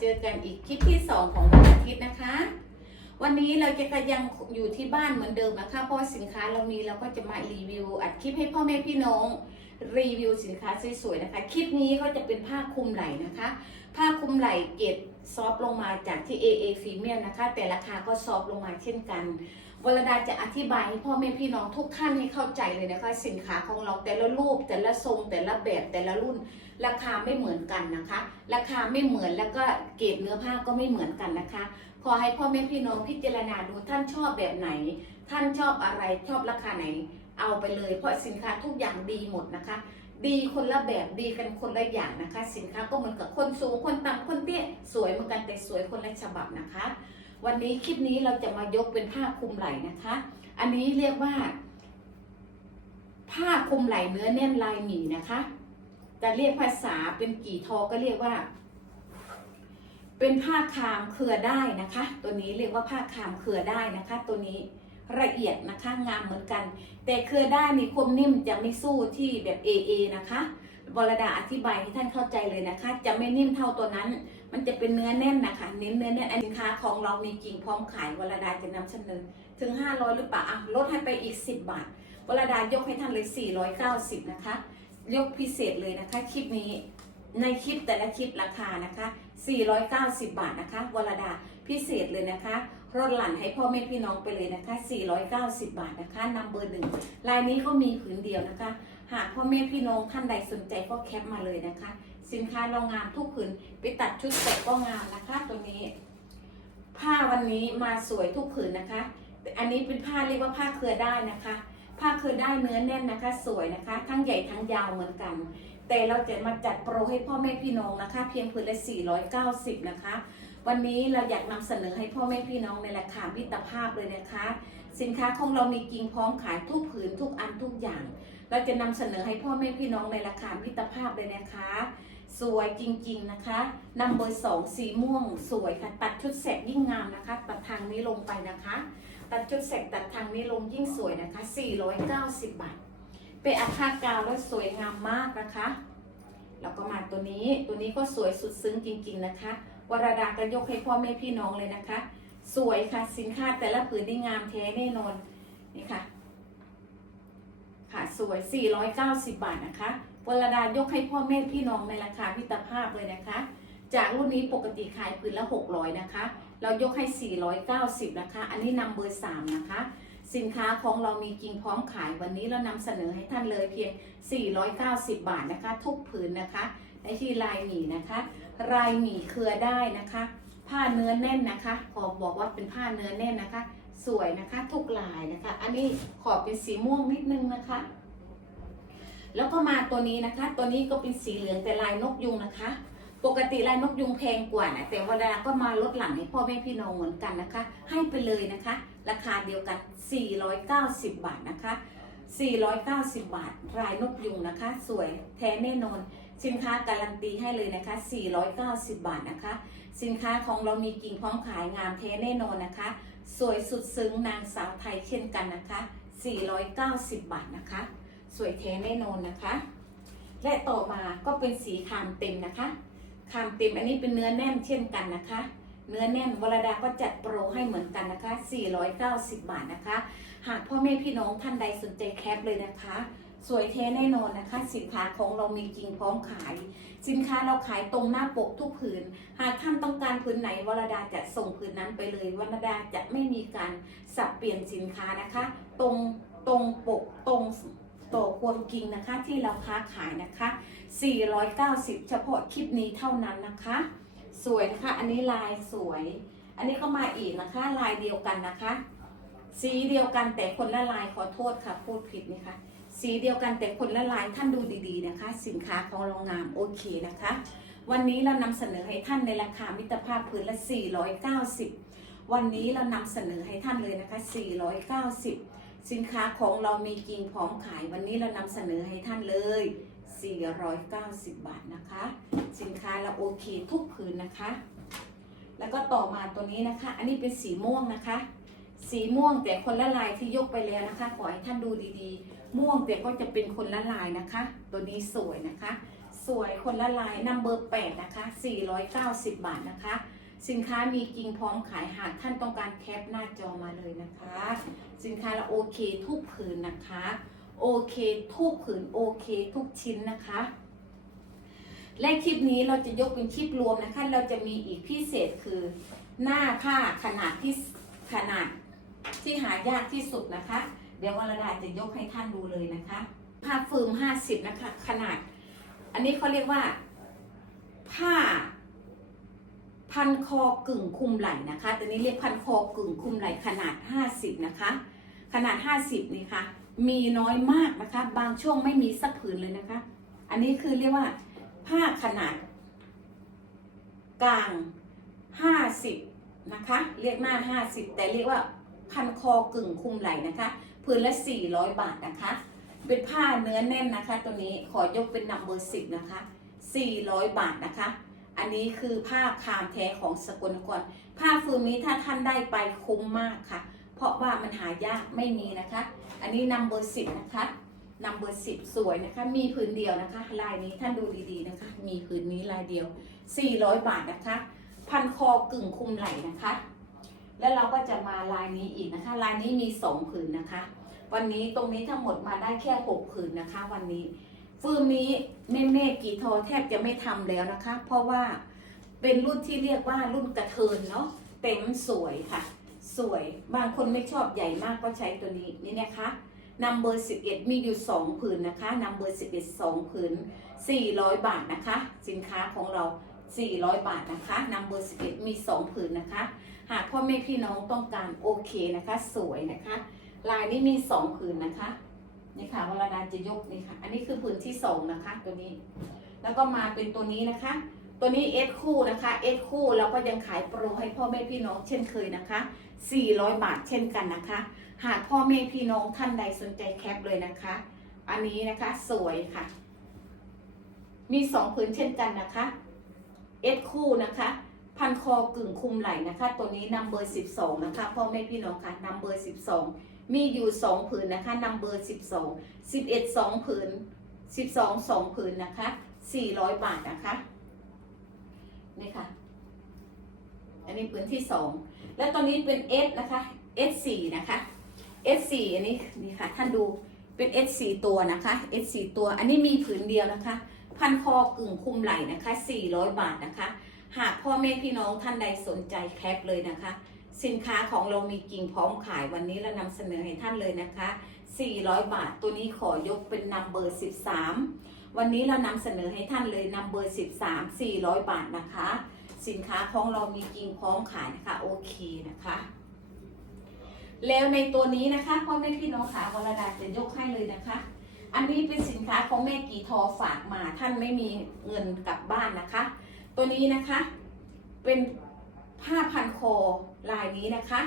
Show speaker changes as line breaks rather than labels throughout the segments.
เจอกันอีกคลิปที่ 2 ของวันอาทิตย์นะคะ วันนี้เราจะก็ยังอยู่ที่บ้านเหมือนเดิมนะคะ เพราะว่าสินค้าเรามีเราก็จะมารีวิว อัดคลิปให้พ่อแม่พี่น้อง รีวิวสินค้าสวยๆนะคะ คลิปนี้ก็จะเป็นผ้าคลุมไหล่นะคะ ผ้าคลุมไหล่เกรดซอฟลงมาจากที่ AA ฟีเมียนะคะ แต่ราคาก็ซอฟลงมาเช่นกัน วรดาจะอธิบายให้พ่อแม่พี่น้องทุกท่านให้เข้าใจเลยนะคะสินค้าของเราแต่ละรูปแต่ละทรงแต่ละแบบแต่ละรุ่น ราคาไม่เหมือนกันนะคะ ราคาไม่เหมือนแล้วก็เกรดเนื้อผ้าก็ไม่เหมือนกันนะคะ ขอให้พ่อแม่พี่น้องพิจารณาดูท่านชอบแบบไหน ท่านชอบอะไรชอบราคาไหน เอาไปเลย เพราะสินค้าทุกอย่างดีหมดนะคะ ดีคนละแบบดีกันคนละอย่างนะคะ สินค้าก็เหมือนกับคนสูงคนต่ำคนเตี้ยสวยเหมือนกันแต่สวยคนละฉบับนะคะ วันนี้คลิปนี้เราจะมายกเป็นผ้าคลุมไหล่นะคะ อันนี้เรียกว่า ผ้าคลุมไหล่เนื้อแน่นลายหมีนะคะ จะเรียกภาษาเป็นกี่ทอก็เรียกว่า เป็นผ้าคามเครือได้นะคะ ตัวนี้เรียกว่าผ้าคามเครือได้นะคะ ตัวนี้ละเอียดนะคะงามเหมือนกัน แต่เครือได้มีความนิ่มจะไม่สู้ที่แบบ AA นะคะบรดาอธิบายให้ท่านเข้าใจเลยนะคะ จะไม่นิ่มเท่าตัวนั้น มันจะเป็นเนื้อแน่นนะคะ เน้นเนื้อแน่นอันสินค้าของเรามีจริงพร้อมขายวรดาจะนำเสนอถึง 500 หรือเปล่าอะลดให้ไปอีก 10 บาทวรดายกให้ท่านเลย 490 นะคะ ยกพิเศษเลยนะคะ คลิปนี้ในคลิปแต่ละคลิปราคานะคะ 490 บาทนะคะ วรดาพิเศษเลยนะคะลดหลั่นให้พ่อแม่พี่น้องไปเลยนะคะ 490 บาทนะคะนำเบอร์หนึ่งลายนี้เขามีผืนเดียวนะคะ หากพ่อแม่พี่น้องท่านใดสนใจก็แคปมาเลยนะคะ สินค้าเรางามทุกผืนไปตัดชุดแต่ก็งามนะคะ ตัวนี้ ผ้าวันนี้มาสวยทุกผืนนะคะแต่อันนี้เป็นผ้าเรียกว่าผ้าเครือได้นะคะ ผ้าเครือได้เนื้อแน่นนะคะ สวยนะคะ ทั้งใหญ่ทั้งยาวเหมือนกัน แต่เราจะมาจัดโปรให้พ่อแม่พี่น้องนะคะ เพียงผืนละ 490 นะคะ วันนี้เราอยากนำเสนอให้พ่อแม่พี่น้องในราคามิตรภาพเลยนะคะ สินค้าของเรามีกิ่งพร้อมขายทุกผืนทุกอันทุกอย่างเราจะนำเสนอให้พ่อแม่พี่น้องในราคามิตรภาพเลยนะคะ สวยจริงๆนะคะนำเบอร์สองสีม่วงสวยค่ะ ตัดชุดแสกยิ่งงามนะคะ ตัดทางนี้ลงไปนะคะ ตัดชุดแสกตัดทางนี้ลงยิ่งสวยนะคะ 490 บาท เป็นอาคากาวแล้วสวยงามมากนะคะแล้วก็มาตัวนี้ตัวนี้ก็สวยสุดซึ้งจริง ๆนะคะ วรดาก็ยกให้พ่อแม่พี่น้องเลยนะคะ สวยค่ะสินค้าแต่ละผืนนี่งามแท้แน่นอนนี่ค่ะ ค่ะสวย 490 บาทนะคะ วรดายกให้พ่อแม่พี่น้องในราคาพิตรภาพเลยนะคะ จากรุ่นนี้ปกติขายผืนละ 600 นะคะ เรายกให้ 490 นะคะ อันนี้นำเบอร์ 3 นะคะ สินค้าของเรามีจริงพร้อมขายวันนี้เรานำเสนอให้ท่านเลยเพียง 490 บาทนะคะ ทุกผืนนะคะในที่ลายหมี่นะคะ ลายหมี่เครือได้นะคะ ผ้าเนื้อแน่นนะคะ ขอบอกว่าเป็นผ้าเนื้อแน่นนะคะ สวยนะคะ ทุกลายนะคะ อันนี้ขอเป็นสีม่วงนิดนึงนะคะ แล้วก็มาตัวนี้นะคะ ตัวนี้ก็เป็นสีเหลืองแต่ลายนกยุงนะคะ ปกติลายนกยุงแพงกว่านะแต่วันลาก็มาลดหลั่นให้พ่อแม่พี่น้องเหมือนกันนะคะ ให้ไปเลยนะคะ ราคาเดียวกัน 490 บาทนะคะ 490 บาท ลายนกยุงนะคะ สวยแท้แน่นอนสินค้าการันตีให้เลยนะคะ 490 บาทนะคะ สินค้าของเรามีกิ่งพร้อมขายงามแท้แน่นอนนะคะ สวยสุดซึ้งนางสาวไทยเช่นกันนะคะ 490 บาทนะคะ สวยแท้แน่นอนนะคะ และต่อมาก็เป็นสีคามเต็มนะคะ คามเต็มอันนี้เป็นเนื้อแน่นเช่นกันนะคะ เนื้อแน่นวรดาก็จัดโปรให้เหมือนกันนะคะ 490 บาทนะคะ หากพ่อแม่พี่น้องท่านใดสนใจแคปเลยนะคะสวยแท้แน่นอนนะคะ สินค้าของเรามีจริงพร้อมขาย สินค้าเราขายตรงหน้าปกทุกผืน หากท่านต้องการผืนไหนวรดาจะส่งผืนนั้นไปเลยวรดาจะไม่มีการสับเปลี่ยนสินค้านะคะ ตรงตรงปกตรง ต่อความจริงนะคะที่เราค้าขายนะคะ 490 เฉพาะคลิปนี้เท่านั้นนะคะ สวยนะคะ อันนี้ลายสวย อันนี้ก็มาอีกนะคะ ลายเดียวกันนะคะ สีเดียวกันแต่คนละลายขอโทษค่ะ พูดผิดนะคะ สีเดียวกันแต่คนละลายท่านดูดีๆนะคะ สินค้าของเรางามโอเคนะคะ วันนี้เรานำเสนอให้ท่านในราคามิตรภาพพื้นละ 490 วันนี้เรานำเสนอให้ท่านเลยนะคะ 490 สินค้าของเรามีจริงพร้อมขายวันนี้เรานำเสนอให้ท่านเลย 490 บาทนะคะ สินค้าเราโอเคทุกผืนนะคะ แล้วก็ต่อมาตัวนี้นะคะ อันนี้เป็นสีม่วงนะคะ สีม่วงแต่คนละลายที่ยกไปแล้วนะคะ ขอให้ท่านดูดีๆ ม่วงแต่ก็จะเป็นคนละลายนะคะ ตัวนี้สวยนะคะ สวยคนละลายนัมเบอร์8นะคะ 490 บาทนะคะ สินค้ามีจริงพร้อมขายหากท่านต้องการแคปหน้าจอมาเลยนะคะ สินค้าละโอเคทุกผืนนะคะ โอเคทุกผืนโอเคทุกชิ้นนะคะ และคลิปนี้เราจะยกเป็นคลิปรวมนะคะ เราจะมีอีกพิเศษคือหน้าผ้าขนาดที่ขนาดที่หายากที่สุดนะคะ เดี๋ยววรดาจะยกให้ท่านดูเลยนะคะ ผ้าฟืม50 นะคะ ขนาด อันนี้เขาเรียกว่า ผ้า พันคอกึ่งคุมไหล่นะคะตัวนี้เรียกพันคอกึ่งคุมไหล่ขนาด 50 นะคะ ขนาด 50นี่ค่ะมีน้อยมากนะคะ บางช่วงไม่มีสักผืนเลยนะคะ อันนี้คือเรียกว่าผ้าขนาด กลาง 50 นะคะ เรียกหน้า 50 แต่เรียกว่าพันคอกึ่งคุมไหล่นะคะผืนละ 400 บาทนะคะ เป็นผ้าเนื้อแน่นนะคะ ตัวนี้ขอยกเป็นนัมเบอร์สิบนะคะ 400 บาทนะคะ อันนี้คือผ้าคามแท้ของสกลนครผ้าฟืนนี้ถ้าท่านได้ไปคุ้มมากค่ะ เพราะว่ามันหายากไม่มีนะคะ อันนี้นัมเบอร์สิบนะคะนัมเบอร์สิบสวยนะคะ มีผืนเดียวนะคะ ลายนี้ท่านดูดีๆนะคะ มีผืนนี้ลายเดียว 400 บาทนะคะ พันคอกึ่งคุมไหล่นะคะ แล้วเราก็จะมาลายนี้อีกนะคะ ลายนี้มีสองผืนนะคะ วันนี้ตรงนี้ทั้งหมดมาได้แค่หกผืนนะคะ วันนี้ฟืมนี้ แม่เมฆกีทอแทบจะไม่ทำแล้วนะคะ เพราะว่าเป็นรุ่นที่เรียกว่ารุ่นกระเทินเนาะเต็มสวยค่ะ สวยบางคนไม่ชอบใหญ่มากก็ใช้ตัวนี้นี่นะคะนัมเบอร์11 มีอยู่ 2 ผืนนะคะนัมเบอร์11 2 ผืน 400 บาทนะคะ สินค้าของเรา 400 บาทนะคะนัมเบอร์11 มี 2 ผืนนะคะ หากพ่อแม่พี่น้องต้องการโอเคนะคะ สวยนะคะ ลายนี้มี 2 ผืนนะคะ นี่ค่ะวรดาจะยกนี่ค่ะ อันนี้คือผืนที่สองนะคะ ตัวนี้ แล้วก็มาเป็นตัวนี้นะคะ ตัวนี้เอสคู่นะคะเอสคู่เราก็ยังขายโปรให้พ่อแม่พี่น้องเช่นเคยนะคะ 400 บาทเช่นกันนะคะ หากพ่อแม่พี่น้องท่านใดสนใจแคปเลยนะคะ อันนี้นะคะสวยค่ะ มีสองผืนเช่นกันนะคะเอสคู่นะคะ พันคอกึ่งคุมไหล่นะคะ ตัวนี้นัมเบอร์12นะคะพ่อแม่พี่น้องค่ะนัมเบอร์12มีอยู่2ผืนนะคะนัมเบอร์12 11 2ผืน12 2ผืนนะคะ400บาทนะคะนี่ค่ะ อันนี้ผืนที่2แล้วตอนนี้เป็น S นะคะ S4 นะคะ S4 อันนี้นี่ค่ะ ท่านดูเป็น S4 ตัวนะคะ S4 ตัว อันนี้มีผืนเดียวนะคะ พันคอกึ่งคุมไหล่นะคะ 400 บาทนะคะ หากพ่อแม่พี่น้องท่านใดสนใจแคปเลยนะคะ สินค้าของเรามีกิ่งพร้อมขายวันนี้เรานำเสนอให้ท่านเลยนะคะ 400 บาทตัวนี้ขอยกเป็นนัมเบอร์ 13 วันนี้เรานำเสนอให้ท่านเลยนัมเบอร์ 13 400 บาทนะคะ สินค้าของเรามีกิ่งพร้อมขายนะคะโอเคนะคะ แล้วในตัวนี้นะคะพ่อแม่พี่น้องขาวรดาจะยกให้เลยนะคะอันนี้เป็นสินค้าของแม่กีทอฝากมาท่านไม่มีเงินกลับบ้านนะคะ ตัวนี้นะคะ เป็นผ้าพันคอลายนี้นะคะ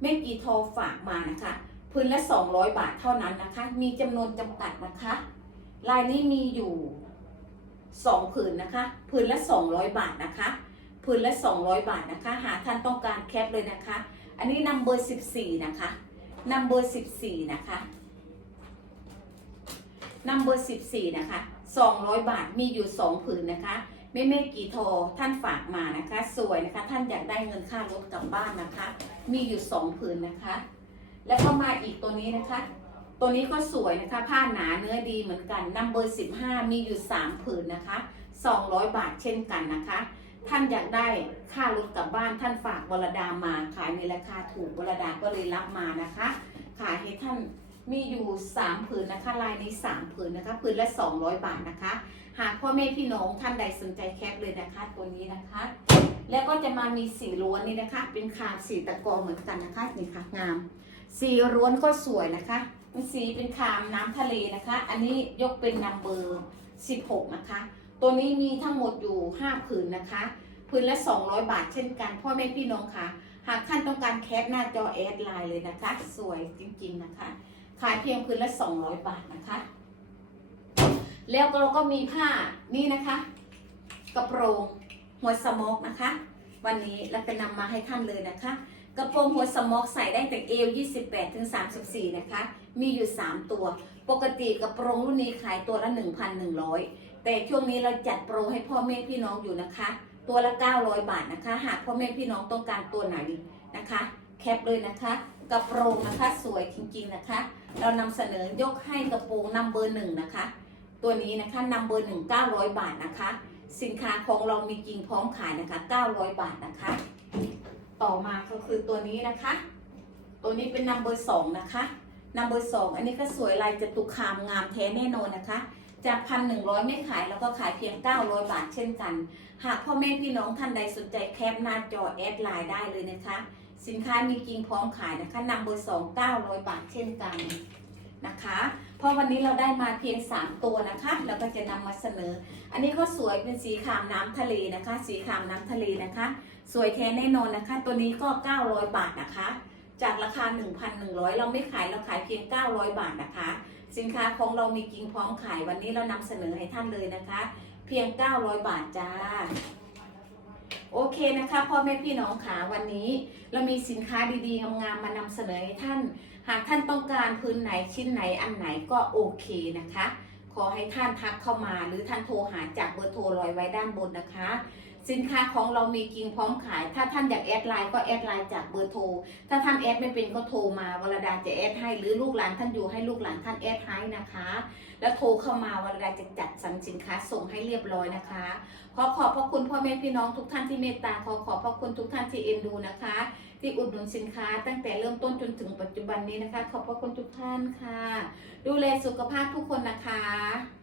แม่กีทอฝากมานะคะพื้นละ 200 บาทเท่านั้นนะคะ มีจำนวนจำกัดนะคะ ลายนี้มีอยู่ 2 ผืนนะคะ ผืนละ 200 บาทนะคะผืนละ 200 บาทนะคะ หาท่านต้องการแคปเลยนะคะ อันนี้นัมเบอร์ 14 นะคะนัมเบอร์ 14 นะคะนัมเบอร์ 14 นะคะ 200 บาทมีอยู่ 2 ผืนนะคะ แม่แม่กี่ทอท่านฝากมานะคะ สวยนะคะ ท่านอยากได้เงินค่ารถกลับบ้านนะคะ มีอยู่2ผืนนะคะ แล้วก็มาอีกตัวนี้นะคะ ตัวนี้ก็สวยนะคะ ผ้าหนาเนื้อดีเหมือนกันนัมเบอร์15มีอยู่3ผืนนะคะ200บาทเช่นกันนะคะ ท่านอยากได้ค่ารถกลับบ้าน ท่านฝากวรดามาขายในราคาถูกวรดาก็เลยรับมานะคะ ขายให้ท่าน มีอยู่ 3 ผืนนะคะ ลายใน 3 ผืนนะคะ ผืนละ 200 บาทนะคะ หากพ่อแม่พี่น้องท่านใดสนใจแคปเลยนะคะ ตัวนี้นะคะ แล้วก็จะมามีสีล้วนนี่นะคะ เป็นคาบสีตะกอเหมือนกันนะคะนี่ค่ะงาม สีล้วนก็สวยนะคะสีเป็นคามน้ำทะเลนะคะ อันนี้ยกเป็นนัมเบอร์16 นะคะ ตัวนี้มีทั้งหมดอยู่ 5 ผืนนะคะผืนละ 200 บาทเช่นกัน พ่อแม่พี่น้องค่ะ หากท่านต้องการแคปหน้าจอแอดไลน์เลยนะคะ สวยจริงๆนะคะ ขายเพียงผืนละ 200 บาทนะคะ แล้วเราก็มีผ้านี่นะคะ กระโปรงหัวสมอกนะคะ วันนี้เราจะนำมาให้ท่านเลยนะคะ กระโปรงหัวสมอกใส่ได้แต่เอว 28ถึง34 นะคะ มีอยู่ 3 ตัว ปกติกระโปรงรุ่นนี้ขายตัวละ 1,100 แต่ช่วงนี้เราจัดโปรให้พ่อแม่พี่น้องอยู่นะคะ ตัวละ 900 บาทนะคะ หากพ่อแม่พี่น้องต้องการตัวไหนนะคะ แคปเลยนะคะ กระโปรงนะคะสวยจริงๆนะคะ เรานำเสนอยกให้กระโปรงนัมเบอร์หนึ่งนะคะ ตัวนี้นะคะนัมเบอร์หนึ่ง900บาทนะคะ สินค้าของเรามีจริงพร้อมขายนะคะ900บาทนะคะ ต่อมาก็คือตัวนี้นะคะ ตัวนี้เป็นนัมเบอร์สองนะคะนัมเบอร์สองอันนี้ก็สวยลายจตุคามงามแท้แน่นอนนะคะจากพันหนึ่งร้อยไม่ขายแล้วก็ขายเพียง 900 บาทเช่นกัน หากพ่อแม่พี่น้องท่านใดสนใจแคปหน้าจอแอดไลน์ได้เลยนะคะ สินค้ามีจริงพร้อมขายนะคะนัมเบอร์สอง900บาทเช่นกันนะคะ เพราะวันนี้เราได้มาเพียง 3 ตัวนะคะแล้วก็จะนำมาเสนอ อันนี้ก็สวยเป็นสีขามน้ำทะเลนะคะ สีขามน้ำทะเลนะคะ สวยแท้แน่นอนนะคะ ตัวนี้ก็ 900 บาทนะคะ จากราคา 1,100 เราไม่ขายเราขายเพียง 900 บาทนะคะ สินค้าของเรามีจริงพร้อมขายวันนี้เรานำเสนอให้ท่านเลยนะคะ เพียง 900 บาทจ้า เคนะคะพ่อแม่พี่น้องขาวันนี้ เรามีสินค้าดีๆงามๆมานำเสนอให้ท่าน หากท่านต้องการพื้นไหนชิ้นไหนอันไหนก็โอเคนะคะ ขอให้ท่านทักเข้ามาหรือท่านโทรหาจากเบอร์โทรลอยไว้ด้านบนนะคะ สินค้าของเรามีจริงพร้อมขาย ถ้าท่านอยากแอดไลน์ก็แอดไลน์จากเบอร์โทร ถ้าท่านแอดไม่เป็นก็โทรมาวรดาจะแอดให้หรือลูกหลานท่านอยู่ให้ลูกหลานท่านแอดให้นะคะ แล้วโทรเข้ามาวรดาจะจัดสรรสินค้าส่งให้เรียบร้อยนะคะ ขอขอบพระคุณพ่อแม่พี่น้องทุกท่านที่เมตตา ขอขอบพระคุณทุกท่านที่เอ็นดูนะคะ ที่อุดหนุนสินค้า ตั้งแต่เริ่มต้นจนถึงปัจจุบันนี้นะคะ ขอบพระคุณทุกท่านค่ะ ดูแลสุขภาพทุกคนนะคะ